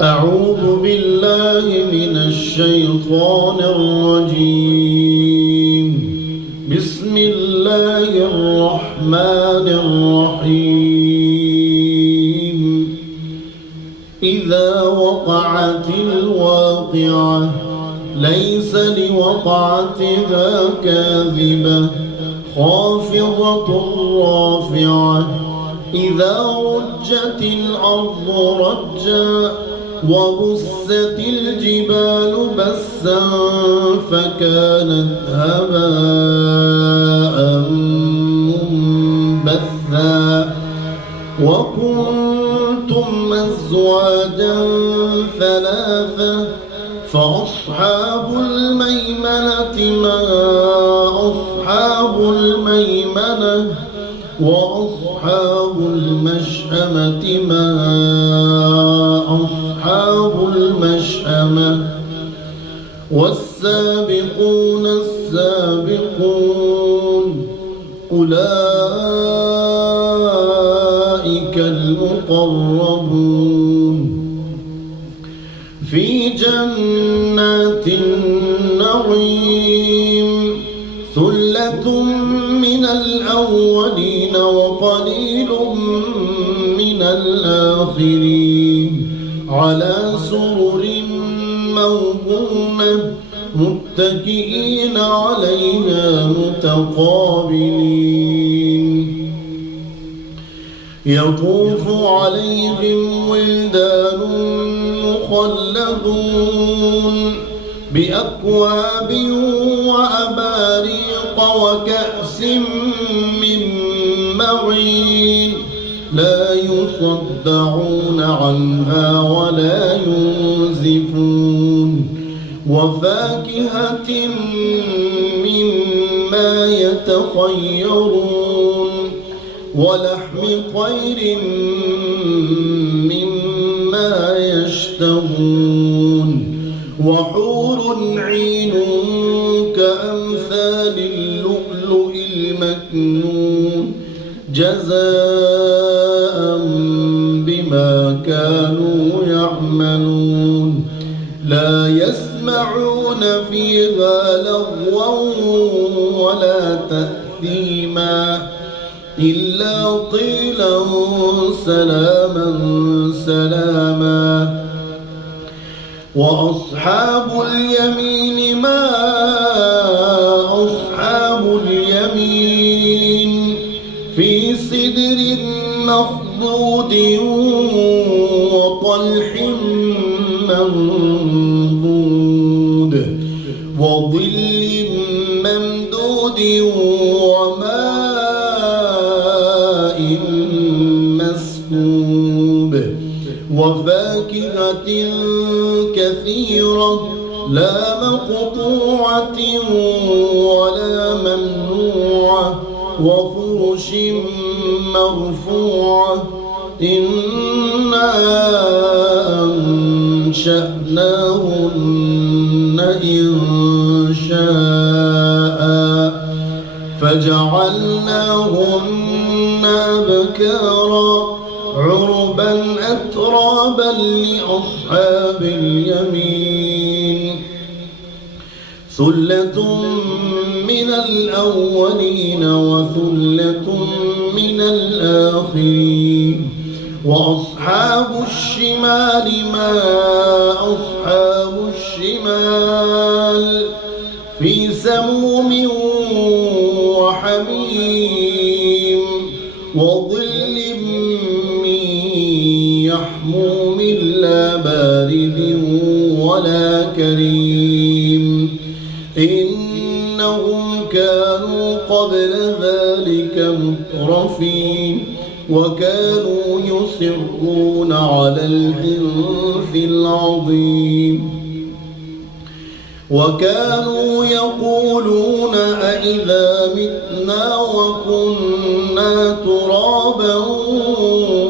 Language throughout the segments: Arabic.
أعوذ بالله من الشيطان الرجيم. بسم الله الرحمن الرحيم. إذا وقعت الواقعة ليس لوقعتها كاذبة خافضة رافعة. إذا رجت الأرض رجا وبست الجبال بسا فكانت هباء منبثا وكنتم أزواجا ثلاثة فأصحاب الميمنة ما أصحاب الميمنة وأصحاب المشأمة ما أصحاب المشأمة. والسابقون السابقون أولئك المقربون في جنات النعيم. ثلة من الأولين وقليل من الآخرين على سرر موضونة متكئين عليها متقابلين. يطوف عليهم ولدان مخلدون بأكواب وأباريق وكأس من معين لا يصدعون عنها ولا ينزفون. وفاكهة مما يتخيرون ولحم طير مما يشتهون. وحور عين كأمثال اللؤلؤ المكنون جزاء بما كانوا يعملون. لا يسمعون فيها لغوا ولا تأثيما إلا قيلا سلاما سلاما. وأصحاب اليمين ما أصحاب اليمين في سدر مخضود وطلح منضود وظل ممدود وماء مسكوب. وفاكهة كثيرة لا مقطوعة ولا ممنوعة وفرش مرفوعة. إنا أنشأناهن إنشاء فجعلناهن أبكارا عربا أترابا لأصحاب اليمين. ثلة من الأولين وثلة من الآخرين. وأصحاب الشمال ما أصحاب الشمال في سموم وحميم وظل من يحموم لا بارد ولا كريم. إنهم كانوا قبل ذلك مترفين وكانوا يصرون على الحنث العظيم. وكانوا يقولون أئذا متنا وكنا ترابا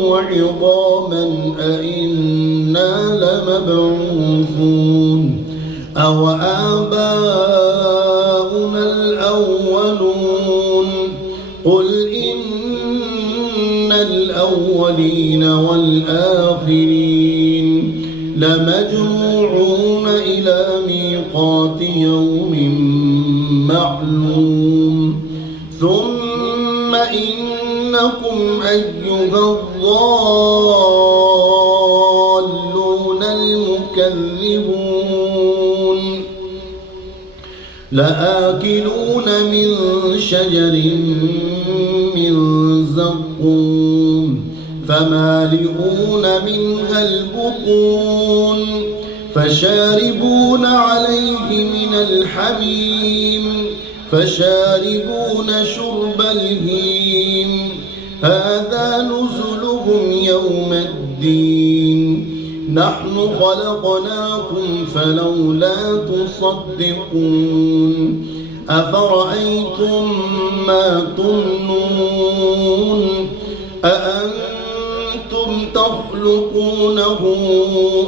وعظاما أئنا لمبعوثون أو آباؤنا الأولون. قل إن الأولين والآخرين لمجموعون إلى ميقات يوم معلوم ثم إنكم أيها الضالون المكذبون لآكلون من شجر من زقوم فمالئون منها البطون فشاربون عليه من الحميم فشاربون شرب الهيم هذا نزلهم يوم الدين نحن خلقناكم فلولا تصدقون أفرأيتم ما تمنون أأنتم تخلقونه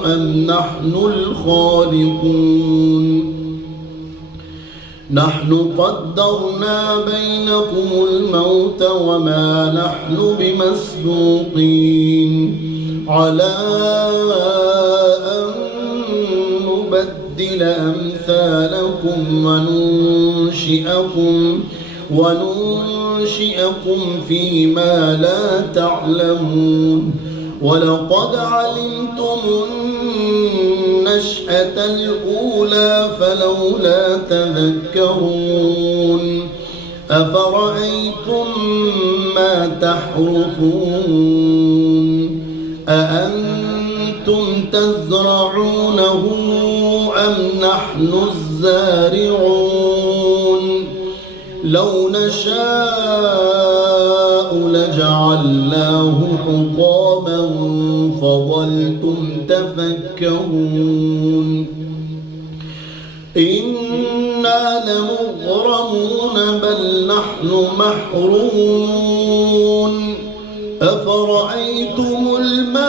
أم نحن الخالقون نحن قدرنا بينكم الموت وما نحن بمسبوقين على أن نبدل أمثالكم وننشئكم فيما لا تعلمون ولقد علمتم النشأة الأولى فلولا تذكرون أفرأيتم ما تحرثون أأنتم تزرعونه أم نحن الزارعون لو نشاء لجعلناه حطاما فظلتم تفكرون إنا لمغرمون بل نحن محرومون أفرأيتم الماء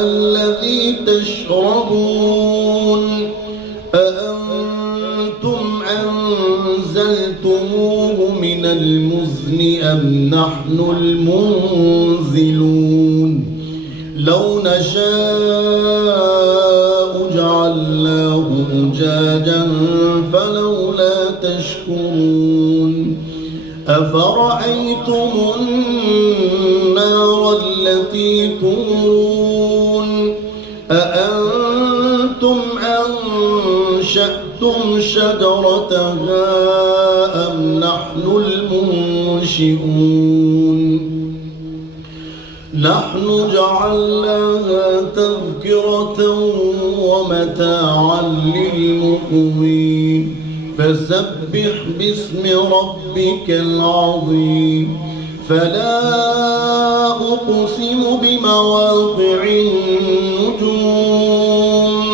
الذي تشربون أأنتم أنزلتموه من المزن أم نحن المنزلون لو نشاء جعلناه أجاجا فلولا تشكرون أفرأيتم النار التي تورون أأنتم أنشأتم شجرتها أم نحن المنشئون نحن جعلناها تذكرة ومتاعا للمقوين فسبح باسم ربك العظيم فلا أقسم بمواقع النجوم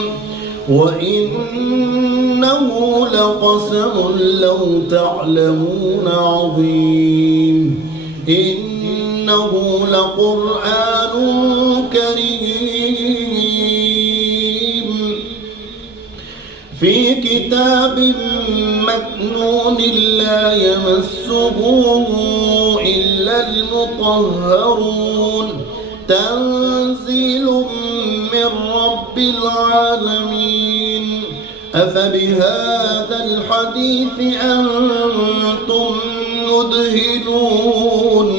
وإنه لقسم لو تعلمون عظيم إنه لقرآن كريم في كتاب مكنون لا يمسه إلا المطهرون تنزيل من رب العالمين أفبهذا الحديث أنتم مدهنون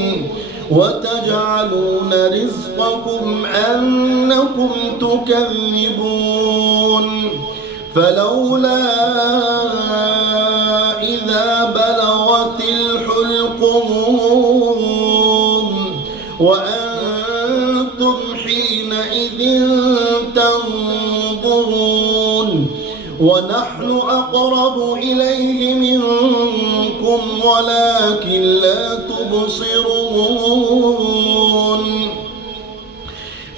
وتجعلون رزقكم أنكم تكذبون فلولا إذا بلغت الحلقوم وأنتم حينئذ تنظرون ونحن أقرب إليه منكم ولكن لا تبصرون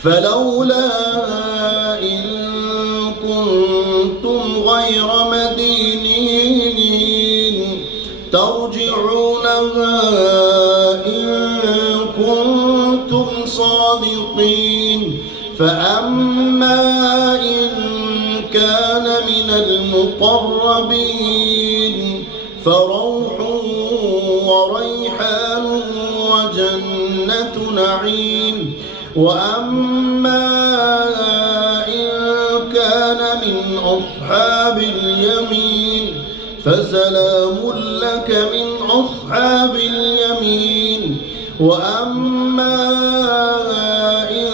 فلولا إن كنتم غير مدينين ترجعونها إن كنتم صادقين فأما إن كان من المقربين فروح وريحان وجنة نعيم وأما إن كان من أصحاب اليمين فسلام لك من أصحاب اليمين. وأما إن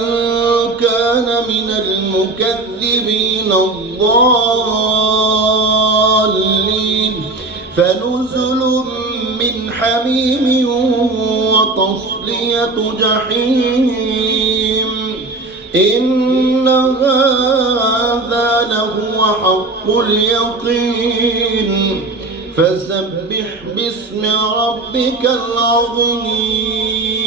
كان من المكذبين الضالين فنزل من حميم وتصلية جحيم. إن هذا لهو حق اليقين. فسبح باسم ربك العظيم.